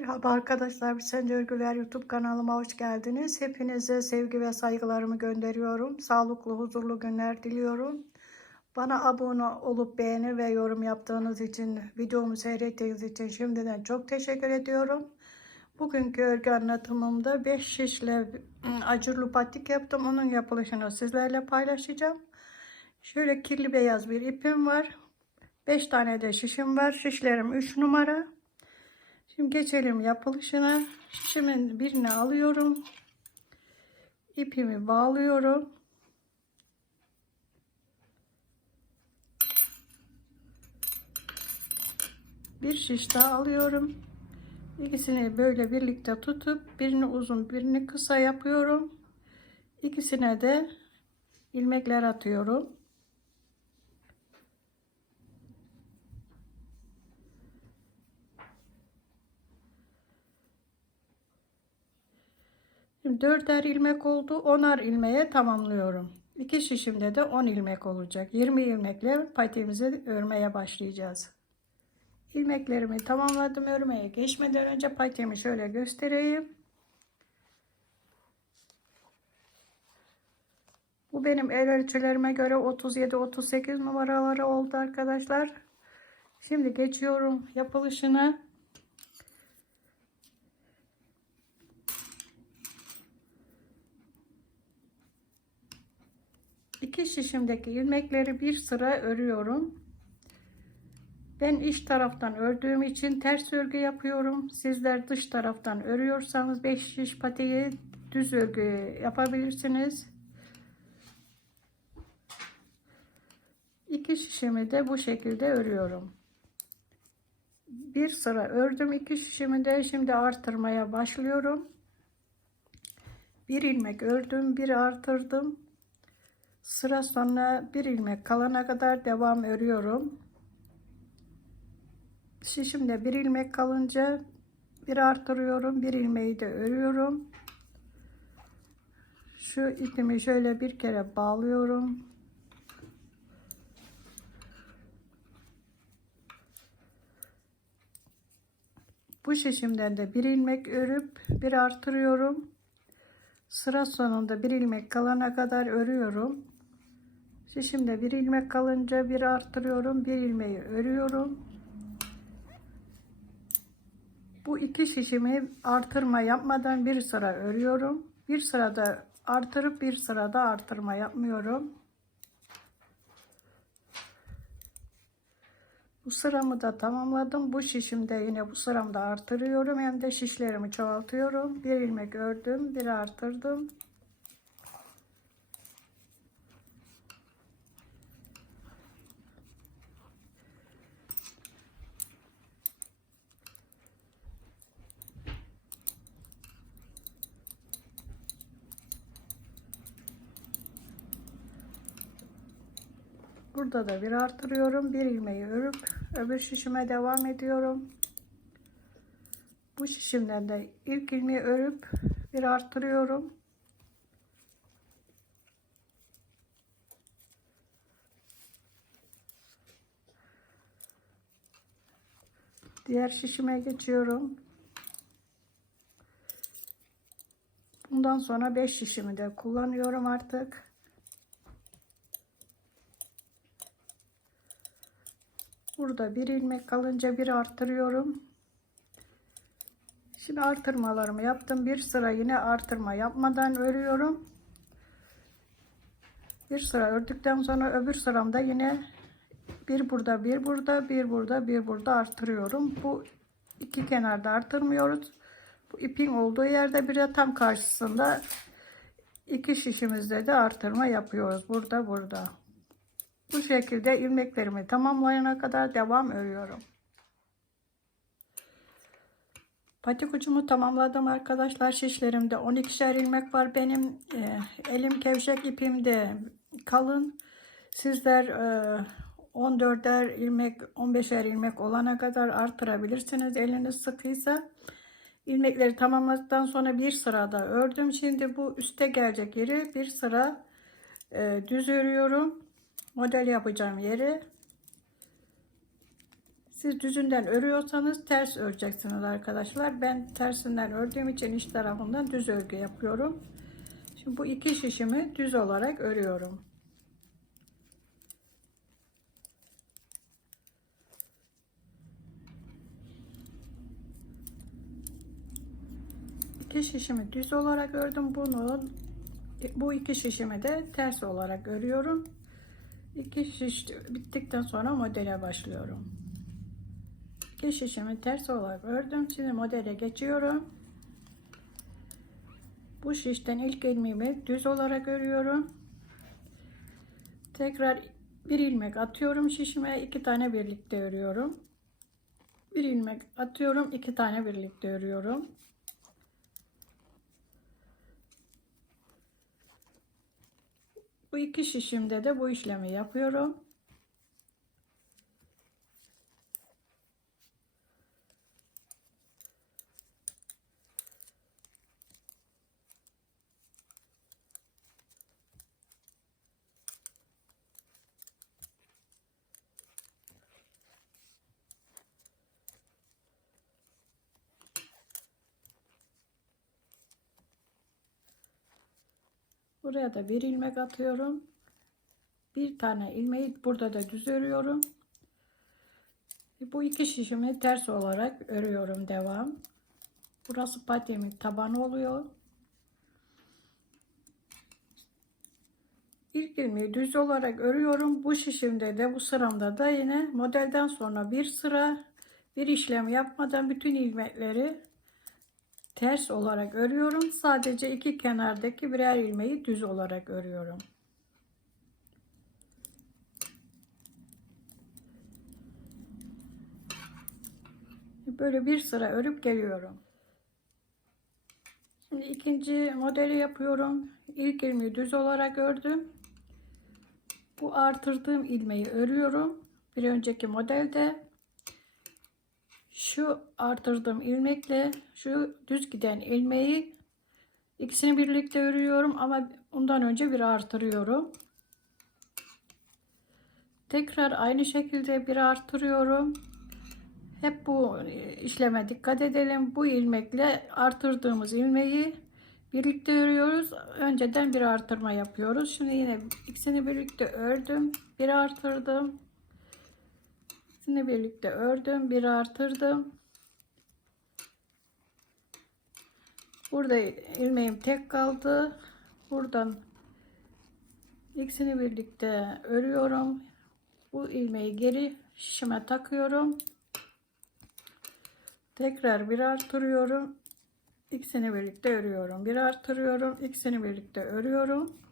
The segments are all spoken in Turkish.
Merhaba arkadaşlar, Sence Örgüler YouTube kanalıma hoş geldiniz. Hepinize sevgi ve saygılarımı gönderiyorum. Sağlıklı, huzurlu günler diliyorum. Bana abone olup beğeni ve yorum yaptığınız için, videomu seyrettiğiniz için şimdiden çok teşekkür ediyorum. Bugünkü örgü anlatımımda 5 şişle ıı, acırlı patik yaptım. Onun yapılışını sizlerle paylaşacağım. Şöyle kirli beyaz bir ipim var. 5 tane de şişim var. Şişlerim 3 numara. Şimdi geçelim yapılışına. Şişimin birini alıyorum. İpimi bağlıyorum. Bir şiş daha alıyorum. İkisini böyle birlikte tutup birini uzun birini kısa yapıyorum. İkisine de ilmekler atıyorum. Şimdi dörder ilmek oldu. Onar ilmeğe tamamlıyorum. İki şişimde de 10 ilmek olacak. 20 ilmekle patiğimizi örmeye başlayacağız. İlmeklerimi tamamladım örmeye geçmeden önce patiğimi şöyle göstereyim. Bu benim el ölçülerime göre 37-38 numaraları oldu arkadaşlar. Şimdi geçiyorum yapılışına. İki şişimdeki ilmekleri bir sıra örüyorum. Ben iç taraftan ördüğüm için ters örgü yapıyorum. Sizler dış taraftan örüyorsanız 5 şiş patiği düz örgü yapabilirsiniz. İki şişimi de bu şekilde örüyorum. Bir sıra ördüm iki şişimi de şimdi artırmaya başlıyorum. Bir ilmek ördüm, bir artırdım. Sıra sonra bir ilmek kalana kadar devam örüyorum. Şişimde bir ilmek kalınca bir artırıyorum, bir ilmeği de örüyorum. Şu ipimi şöyle bir kere bağlıyorum. Bu şişimden de bir ilmek örüp bir artırıyorum. Sıra sonunda bir ilmek kalana kadar örüyorum. Şişimde bir ilmek kalınca bir arttırıyorum, bir ilmeği örüyorum. Bu iki şişimi artırma yapmadan bir sıra örüyorum. Bir sırada artırıp bir sırada artırma yapmıyorum. Bu sıramı da tamamladım. Bu şişimde yine bu sıramda artırıyorum. Hem de şişlerimi çoğaltıyorum. Bir ilmek ördüm, bir artırdım. Burada da bir artırıyorum. Bir ilmeği örüp öbür şişime devam ediyorum. Bu şişimden de ilk ilmeği örüp bir artırıyorum. Diğer şişime geçiyorum. Bundan sonra 5 şişimi de kullanıyorum artık. Burada bir ilmek kalınca bir artırıyorum. Şimdi artırmalarımı yaptım. Bir sıra yine artırma yapmadan örüyorum. Bir sıra ördükten sonra öbür sıramda yine bir burada, bir burada, bir burada, bir burada artırıyorum. Bu iki kenarda artırmıyoruz. Bu ipin olduğu yerde bir de tam karşısında iki şişimizde de artırma yapıyoruz. Burada, burada. Bu şekilde ilmeklerimi tamamlayana kadar devam örüyorum. Patik ucumu tamamladım arkadaşlar. Şişlerimde 12'şer ilmek var. Benim e, elim kevşek ipim de kalın. Sizler e, 14'er ilmek 15'er ilmek olana kadar artırabilirsiniz. Eliniz sıkıysa. ilmekleri tamamladıktan sonra bir sırada ördüm. Şimdi bu üste gelecek yeri bir sıra e, düz örüyorum model yapacağım yeri Siz düzünden örüyorsanız ters öreceksiniz arkadaşlar. Ben tersinden ördüğüm için iç tarafından düz örgü yapıyorum. Şimdi bu iki şişimi düz olarak örüyorum. İki şişimi düz olarak ördüm. Bunu bu iki şişimi de ters olarak örüyorum. İki şiş bittikten sonra modele başlıyorum. İki şişimi ters olarak ördüm. Şimdi modele geçiyorum. Bu şişten ilk ilmeğimi düz olarak örüyorum. Tekrar bir ilmek atıyorum şişime. iki tane birlikte örüyorum. Bir ilmek atıyorum. iki tane birlikte örüyorum. Bu iki şişimde de bu işlemi yapıyorum. Buraya da bir ilmek atıyorum. Bir tane ilmeği burada da düz örüyorum. Bu iki şişimi ters olarak örüyorum devam. Burası patiğimin tabanı oluyor. İlk ilmeği düz olarak örüyorum. Bu şişimde de bu sıramda da yine modelden sonra bir sıra bir işlem yapmadan bütün ilmekleri ters olarak örüyorum. Sadece iki kenardaki birer ilmeği düz olarak örüyorum. Böyle bir sıra örüp geliyorum. Şimdi ikinci modeli yapıyorum. İlk ilmeği düz olarak ördüm. Bu artırdığım ilmeği örüyorum. Bir önceki modelde şu artırdığım ilmekle şu düz giden ilmeği ikisini birlikte örüyorum ama ondan önce bir artırıyorum. Tekrar aynı şekilde bir artırıyorum. Hep bu işleme dikkat edelim. Bu ilmekle artırdığımız ilmeği birlikte örüyoruz. Önceden bir artırma yapıyoruz. Şimdi yine ikisini birlikte ördüm. Bir artırdım. İkisini birlikte ördüm. Bir artırdım. Burada ilmeğim tek kaldı. Buradan ikisini birlikte örüyorum. Bu ilmeği geri şişime takıyorum. Tekrar bir artırıyorum. İkisini birlikte örüyorum. Bir artırıyorum. İkisini birlikte örüyorum.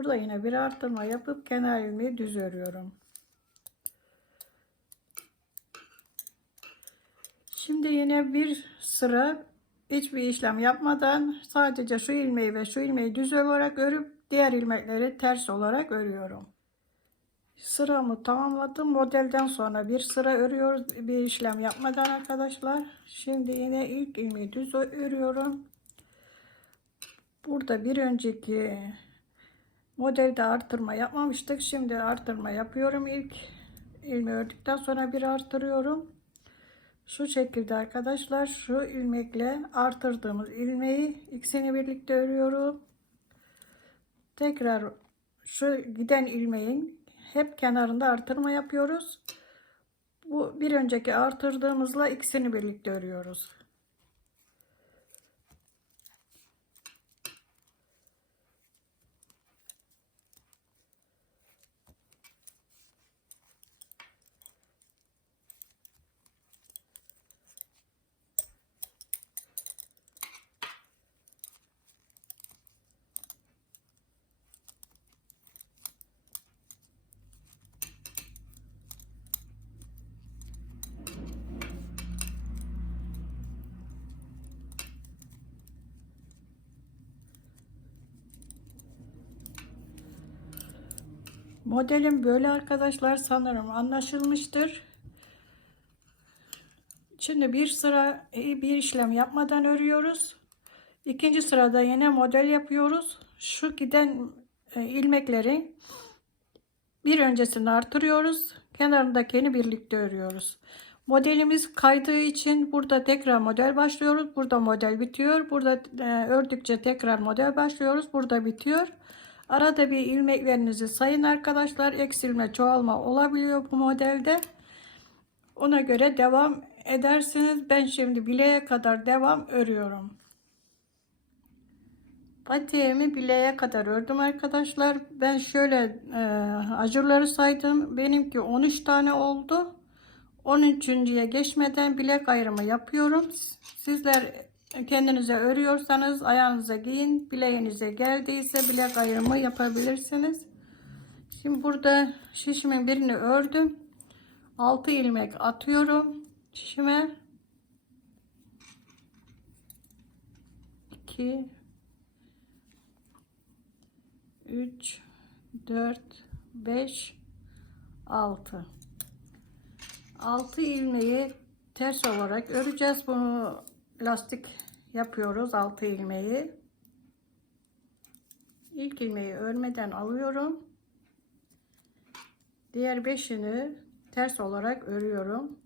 Burada yine bir artırma yapıp kenar ilmeği düz örüyorum. Şimdi yine bir sıra hiçbir işlem yapmadan sadece şu ilmeği ve şu ilmeği düz olarak örüp diğer ilmekleri ters olarak örüyorum. Sıramı tamamladım. Modelden sonra bir sıra örüyoruz. Bir işlem yapmadan arkadaşlar. Şimdi yine ilk ilmeği düz örüyorum. Burada bir önceki modelde artırma yapmamıştık. Şimdi artırma yapıyorum. İlk ilmeği ördükten sonra bir artırıyorum. Şu şekilde arkadaşlar şu ilmekle artırdığımız ilmeği ikisini birlikte örüyorum. Tekrar şu giden ilmeğin hep kenarında artırma yapıyoruz. Bu bir önceki artırdığımızla ikisini birlikte örüyoruz. Modelim böyle arkadaşlar sanırım anlaşılmıştır. Şimdi bir sıra e, bir işlem yapmadan örüyoruz. İkinci sırada yine model yapıyoruz. Şu giden e, ilmekleri bir öncesini artırıyoruz. Kenarındakini birlikte örüyoruz. Modelimiz kaydığı için burada tekrar model başlıyoruz. Burada model bitiyor. Burada e, ördükçe tekrar model başlıyoruz. Burada bitiyor. Arada bir ilmeklerinizi sayın arkadaşlar. Eksilme, çoğalma olabiliyor bu modelde. Ona göre devam edersiniz. Ben şimdi bileğe kadar devam örüyorum. Patiğimi bileğe kadar ördüm arkadaşlar. Ben şöyle e, acırları saydım. Benimki 13 tane oldu. 13.ye geçmeden bilek ayrımı yapıyorum. Sizler kendinize örüyorsanız ayağınıza giyin. Bileğinize geldiyse bilek ayrımı yapabilirsiniz. Şimdi burada şişimin birini ördüm. 6 ilmek atıyorum şişime. 2 3 4 5 6 6 ilmeği ters olarak öreceğiz. Bunu lastik yapıyoruz 6 ilmeği. İlk ilmeği örmeden alıyorum. Diğer 5'ini ters olarak örüyorum.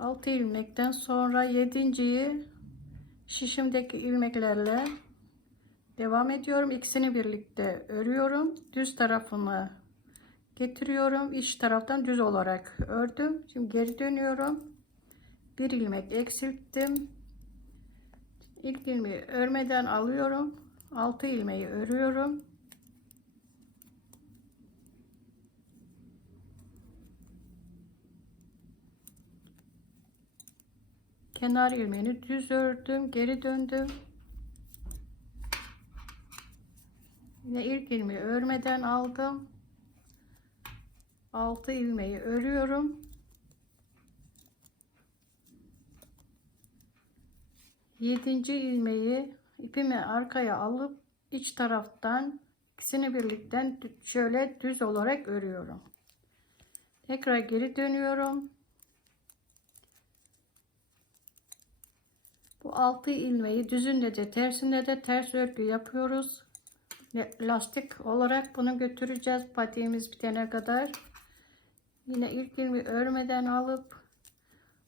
Altı ilmekten sonra yedinciyi şişimdeki ilmeklerle devam ediyorum. İkisini birlikte örüyorum. Düz tarafını getiriyorum. İç taraftan düz olarak ördüm. Şimdi geri dönüyorum. Bir ilmek eksilttim. İlk ilmeği örmeden alıyorum. 6 ilmeği örüyorum. Kenar ilmeğini düz ördüm, geri döndüm. Yine ilk ilmeği örmeden aldım. 6 ilmeği örüyorum. Yedinci ilmeği ipimi arkaya alıp iç taraftan ikisini birlikte şöyle düz olarak örüyorum. Tekrar geri dönüyorum. Bu altı ilmeği düzünde de tersinde de ters örgü yapıyoruz. Lastik olarak bunu götüreceğiz patiğimiz bitene kadar. Yine ilk ilmeği örmeden alıp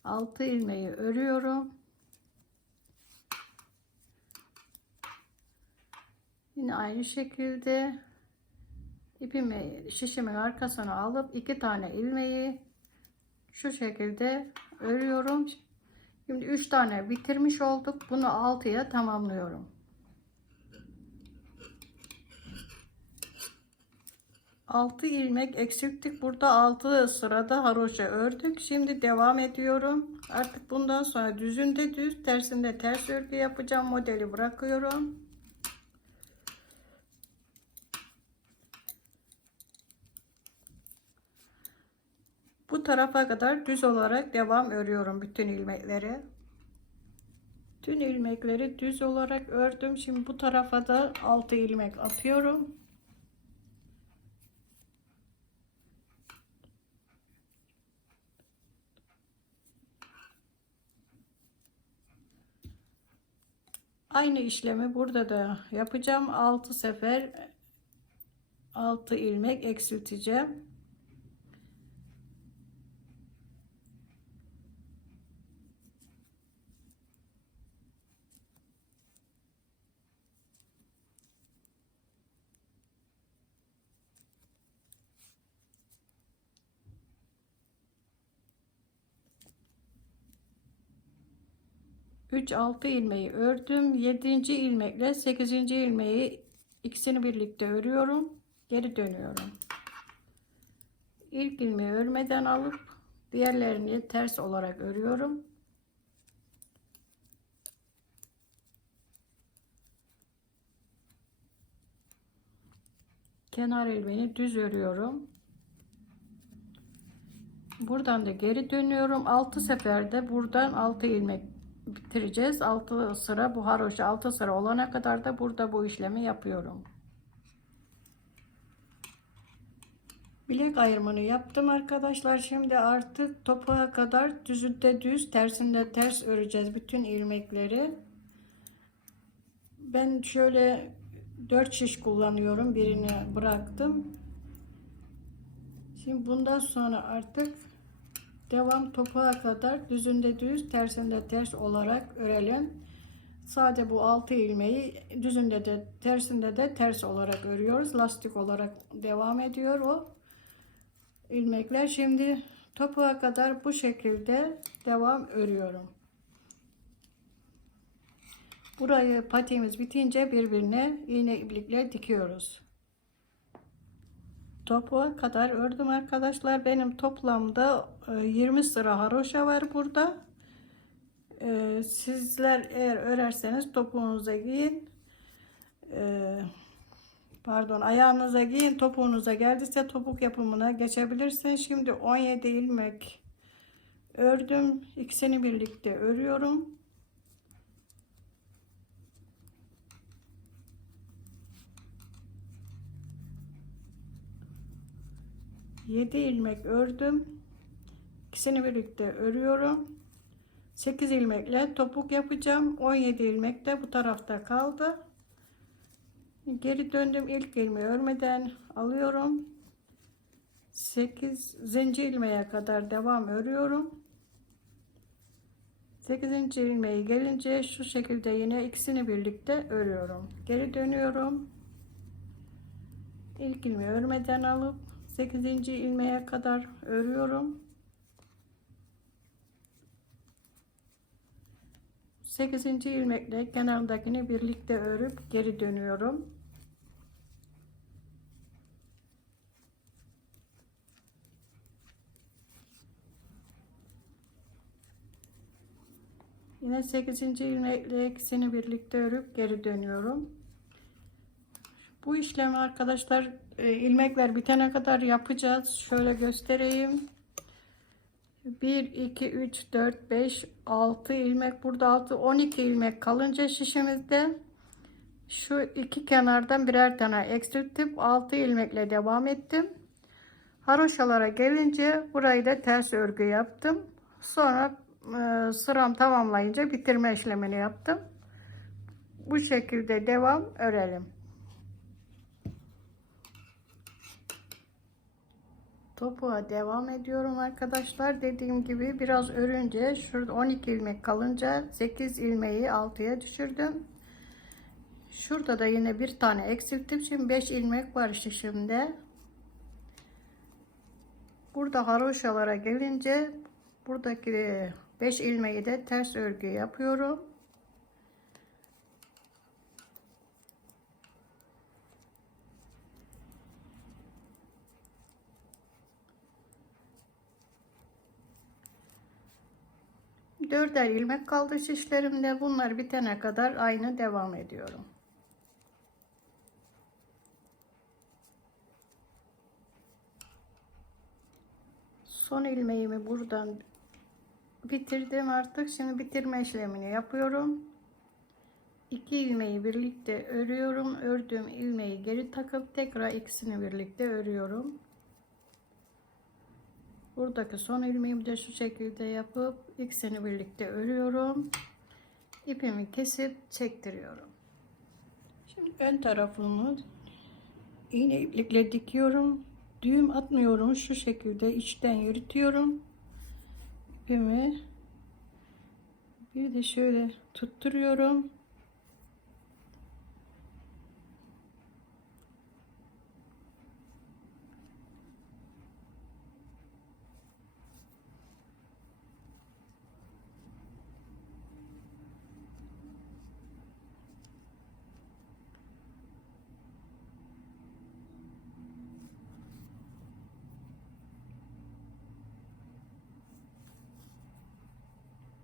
altı ilmeği örüyorum. Yine aynı şekilde ipimi şişimin arkasına alıp iki tane ilmeği şu şekilde örüyorum. Şimdi 3 tane bitirmiş olduk. Bunu 6'ya tamamlıyorum. Altı ilmek eksilttik. Burada 6 sırada haroşa ördük. Şimdi devam ediyorum. Artık bundan sonra düzünde düz, tersinde ters örgü yapacağım. Modeli bırakıyorum. Bu tarafa kadar düz olarak devam örüyorum bütün ilmekleri. Tüm ilmekleri düz olarak ördüm. Şimdi bu tarafa da 6 ilmek atıyorum. Aynı işlemi burada da yapacağım. 6 sefer 6 ilmek eksilteceğim. 3 6 ilmeği ördüm 7. ilmekle 8. ilmeği ikisini birlikte örüyorum geri dönüyorum ilk ilmeği örmeden alıp diğerlerini ters olarak örüyorum kenar ilmeğini düz örüyorum buradan da geri dönüyorum 6 seferde buradan 6 ilmek bitireceğiz. 6 sıra bu haroşa 6 sıra olana kadar da burada bu işlemi yapıyorum. Bilek ayırmanı yaptım arkadaşlar. Şimdi artık topuğa kadar düzünde düz, tersinde ters öreceğiz bütün ilmekleri. Ben şöyle 4 şiş kullanıyorum. Birini bıraktım. Şimdi bundan sonra artık devam topuğa kadar düzünde düz, tersinde ters olarak örelim. Sade bu 6 ilmeği düzünde de tersinde de ters olarak örüyoruz. Lastik olarak devam ediyor o ilmekler. Şimdi topuğa kadar bu şekilde devam örüyorum. Burayı patiğimiz bitince birbirine iğne iplikle dikiyoruz. Topuğa kadar ördüm arkadaşlar. Benim toplamda e, 20 sıra haroşa var burada. E, Sizler eğer örerseniz topuğunuza giyin. E, Pardon ayağınıza giyin topuğunuza geldiyse topuk yapımına geçebilirsin. Şimdi 17 ilmek ördüm. İkisini birlikte örüyorum. Yedi ilmek ördüm. İkisini birlikte örüyorum. 8 ilmekle topuk yapacağım. 17 ilmek de bu tarafta kaldı. Geri döndüm ilk ilmeği örmeden alıyorum. 8 zincir ilmeğe kadar devam örüyorum. 8. ilmeği gelince şu şekilde yine ikisini birlikte örüyorum. Geri dönüyorum. İlk ilmeği örmeden alıp 8. ilmeğe kadar örüyorum. 8. ilmekle kenarındakini birlikte örüp geri dönüyorum. Yine 8. ilmekle ikisini birlikte örüp geri dönüyorum. Bu işlemi arkadaşlar e, ilmekler bitene kadar yapacağız. Şöyle göstereyim. 1 2 3 4 5 6 ilmek burada 6 12 ilmek kalınca şişimizde şu iki kenardan birer tane eksiltip 6 ilmekle devam ettim. Haroşalara gelince burayı da ters örgü yaptım. Sonra e, sıram tamamlayınca bitirme işlemini yaptım. Bu şekilde devam örelim. Topuğa devam ediyorum arkadaşlar. Dediğim gibi biraz örünce şurada 12 ilmek kalınca 8 ilmeği 6'ya düşürdüm. Şurada da yine bir tane eksilttim. Şimdi 5 ilmek var işte şimdi. Burada haroşalara gelince buradaki 5 ilmeği de ters örgü yapıyorum. Dörder ilmek kaldı şişlerimde. Bunlar bitene kadar aynı devam ediyorum. Son ilmeğimi buradan bitirdim artık. Şimdi bitirme işlemini yapıyorum. İki ilmeği birlikte örüyorum. Ördüğüm ilmeği geri takıp tekrar ikisini birlikte örüyorum. Buradaki son ilmeğimi de şu şekilde yapıp ikisini birlikte örüyorum. İpimi kesip çektiriyorum. Şimdi ön tarafını iğne iplikle dikiyorum. Düğüm atmıyorum. Şu şekilde içten yürütüyorum. İpimi bir de şöyle tutturuyorum.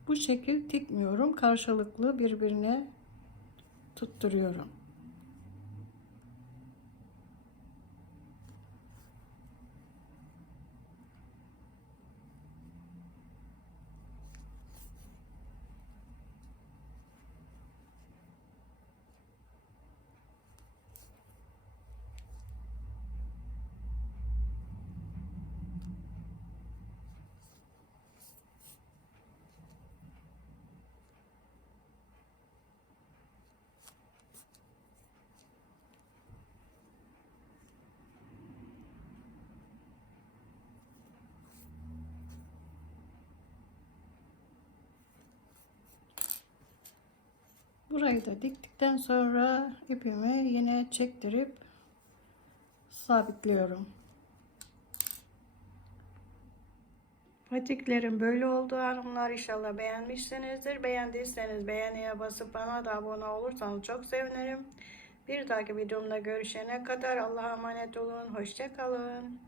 Bu şekil dikmiyorum. Karşılıklı birbirine tutturuyorum. Burayı da diktikten sonra ipimi yine çektirip sabitliyorum. Patiklerim böyle oldu hanımlar. İnşallah beğenmişsinizdir. Beğendiyseniz beğeniye basıp bana da abone olursanız çok sevinirim. Bir dahaki videomda görüşene kadar Allah'a emanet olun. Hoşça kalın.